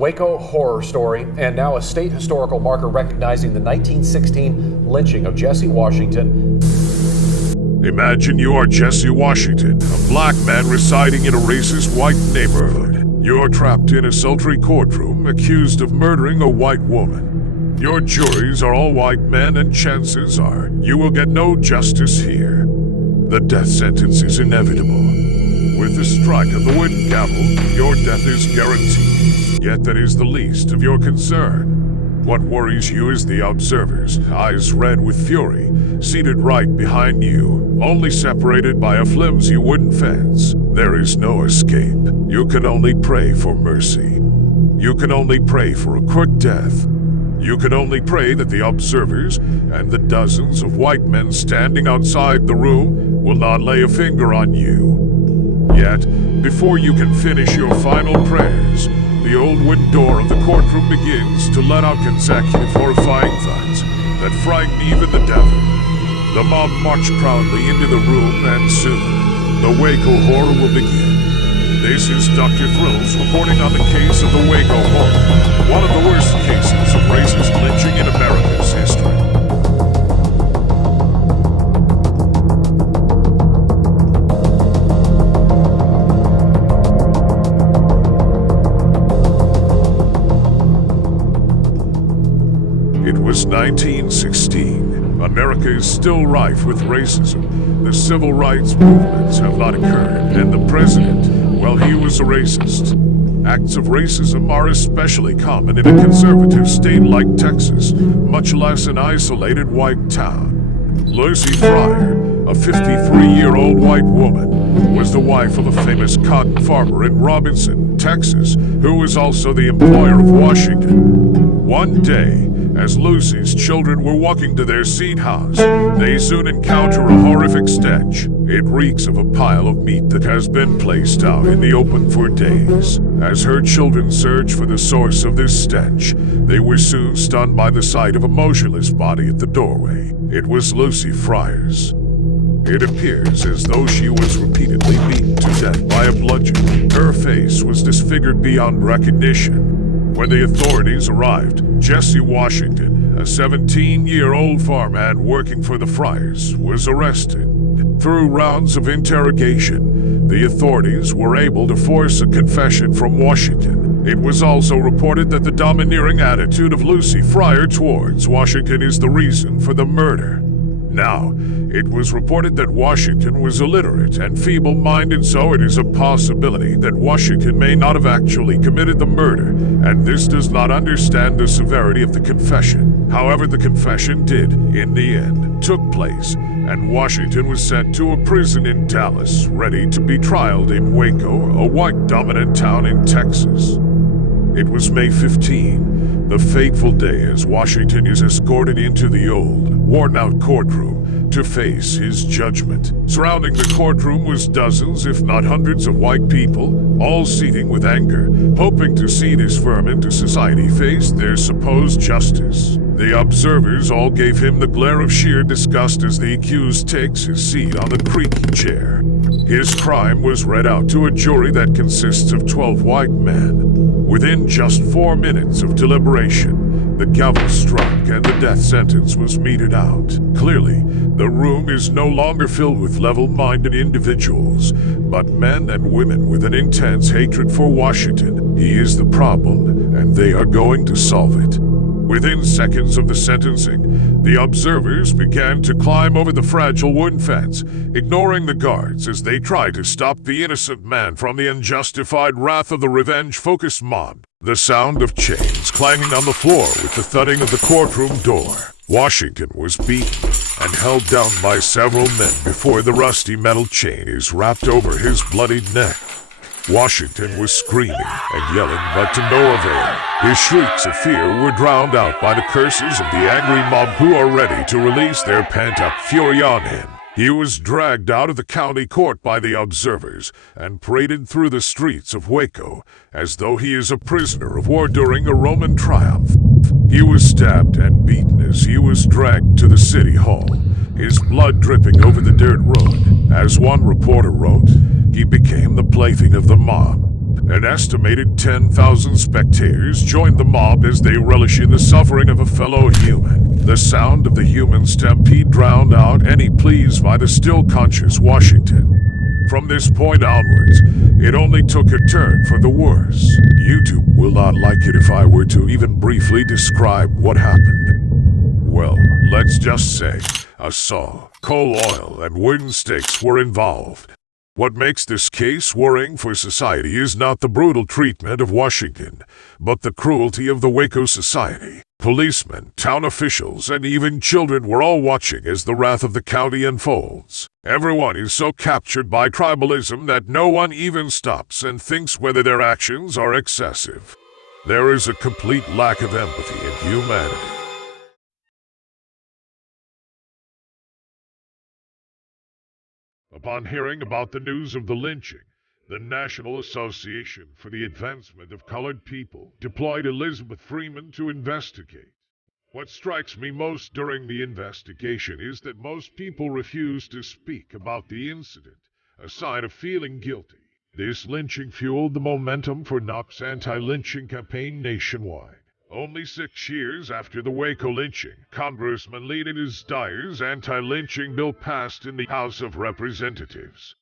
Waco Horror Story, and now a state historical marker recognizing the 1916 lynching of Jesse Washington. Imagine you are Jesse Washington, a black man residing in a racist white neighborhood. You're trapped in a sultry courtroom, accused of murdering a white woman. Your juries are all white men, and chances are you will get no justice here. The death sentence is inevitable. With the strike of the wooden gavel, your death is guaranteed. Yet that is the least of your concern. What worries you is the observers, eyes red with fury, seated right behind you, only separated by a flimsy wooden fence. There is no escape. You can only pray for mercy. You can only pray for a quick death. You can only pray that the observers and the dozens of white men standing outside the room will not lay a finger on you. Yet, before you can finish your final prayers, the old wooden door of the courtroom begins to let out consecutive horrifying thuds that frighten even the devil. The mob march proudly into the room, and soon, the Waco Horror will begin. This is Dr. Thrills reporting on the case of the Waco Horror, one of the worst cases of racist lynching in America's history. It was 1916. America is still rife with racism. The civil rights movements have not occurred, and the president, well, he was a racist. Acts of racism are especially common in a conservative state like Texas, much less an isolated white town. Lucy Fryer, a 53-year-old white woman, was the wife of a famous cotton farmer in Robinson, Texas, who was also the employer of Washington. One day, as Lucy's children were walking to their seed house, they soon encounter a horrific stench. It reeks of a pile of meat that has been placed out in the open for days. As her children searched for the source of this stench, they were soon stunned by the sight of a motionless body at the doorway. It was Lucy Fryer's. It appears as though she was repeatedly beaten to death by a bludgeon. Her face was disfigured beyond recognition. When the authorities arrived, Jesse Washington, a 17-year-old farmhand working for the Fryers, was arrested. Through rounds of interrogation, the authorities were able to force a confession from Washington. It was also reported that the domineering attitude of Lucy Fryer towards Washington is the reason for the murder. Now, it was reported that Washington was illiterate and feeble-minded, so it is a possibility that Washington may not have actually committed the murder, and this does not understand the severity of the confession. However, the confession did, in the end, took place, and Washington was sent to a prison in Dallas, ready to be trialed in Waco, a white-dominant town in Texas. It was May 15, the fateful day as Washington is escorted into the old, worn-out courtroom to face his judgment. Surrounding the courtroom was dozens, if not hundreds of white people, all seething with anger, hoping to see this vermin to society face their supposed justice. The observers all gave him the glare of sheer disgust as the accused takes his seat on the creaking chair. His crime was read out to a jury that consists of 12 white men. Within just 4 minutes of deliberation, the gavel struck and the death sentence was meted out. Clearly, the room is no longer filled with level-minded individuals, but men and women with an intense hatred for Washington. He is the problem, and they are going to solve it. Within seconds of the sentencing, the observers began to climb over the fragile wooden fence, ignoring the guards as they tried to stop the innocent man from the unjustified wrath of the revenge-focused mob. The sound of chains clanging on the floor with the thudding of the courtroom door. Washington was beaten and held down by several men before the rusty metal chain is wrapped over his bloodied neck. Washington was screaming and yelling, but to no avail. His shrieks of fear were drowned out by the curses of the angry mob who are ready to release their pent-up fury on him. He was dragged out of the county court by the observers and paraded through the streets of Waco as though he is a prisoner of war during a Roman triumph. He was stabbed and beaten as he was dragged to the city hall, his blood dripping over the dirt road. As one reporter wrote, he became the plaything of the mob. An estimated 10,000 spectators joined the mob as they relish in the suffering of a fellow human. The sound of the human stampede drowned out any pleas by the still conscious Washington. From this point onwards, it only took a turn for the worse. YouTube will not like it if I were to even briefly describe what happened. Well, let's just say a saw, coal oil, and wooden stakes were involved. What makes this case worrying for society is not the brutal treatment of Washington, but the cruelty of the Waco society. Policemen, town officials, and even children were all watching as the wrath of the county unfolds. Everyone is so captured by tribalism that no one even stops and thinks whether their actions are excessive. There is a complete lack of empathy and humanity. Upon hearing about the news of the lynching, the National Association for the Advancement of Colored People deployed Elizabeth Freeman to investigate. What strikes me most during the investigation is that most people refuse to speak about the incident, a sign of feeling guilty. This lynching fueled the momentum for Knox's anti-lynching campaign nationwide. Only 6 years after the Waco lynching, Congressman Leonidas Dyer's anti-lynching bill passed in the House of Representatives.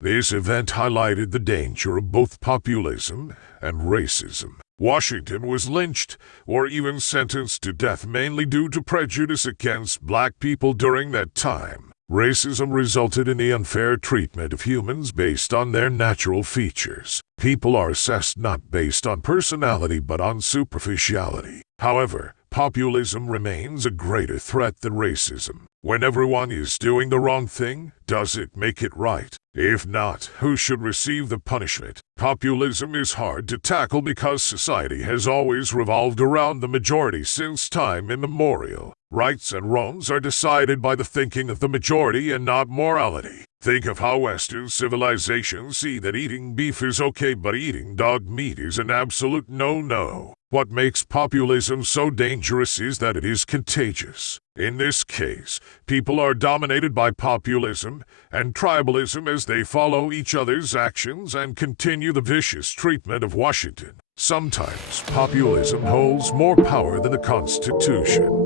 This event highlighted the danger of both populism and racism. Washington was lynched, or even sentenced to death, mainly due to prejudice against black people during that time. Racism resulted in the unfair treatment of humans based on their natural features. People are assessed not based on personality but on superficiality. However, populism remains a greater threat than racism. When everyone is doing the wrong thing, does it make it right? If not, who should receive the punishment? Populism is hard to tackle because society has always revolved around the majority since time immemorial. Rights and wrongs are decided by the thinking of the majority and not morality. Think of how Western civilizations see that eating beef is okay, but eating dog meat is an absolute no-no. What makes populism so dangerous is that it is contagious. In this case, people are dominated by populism and tribalism as they follow each other's actions and continue the vicious treatment of Washington. Sometimes populism holds more power than the Constitution.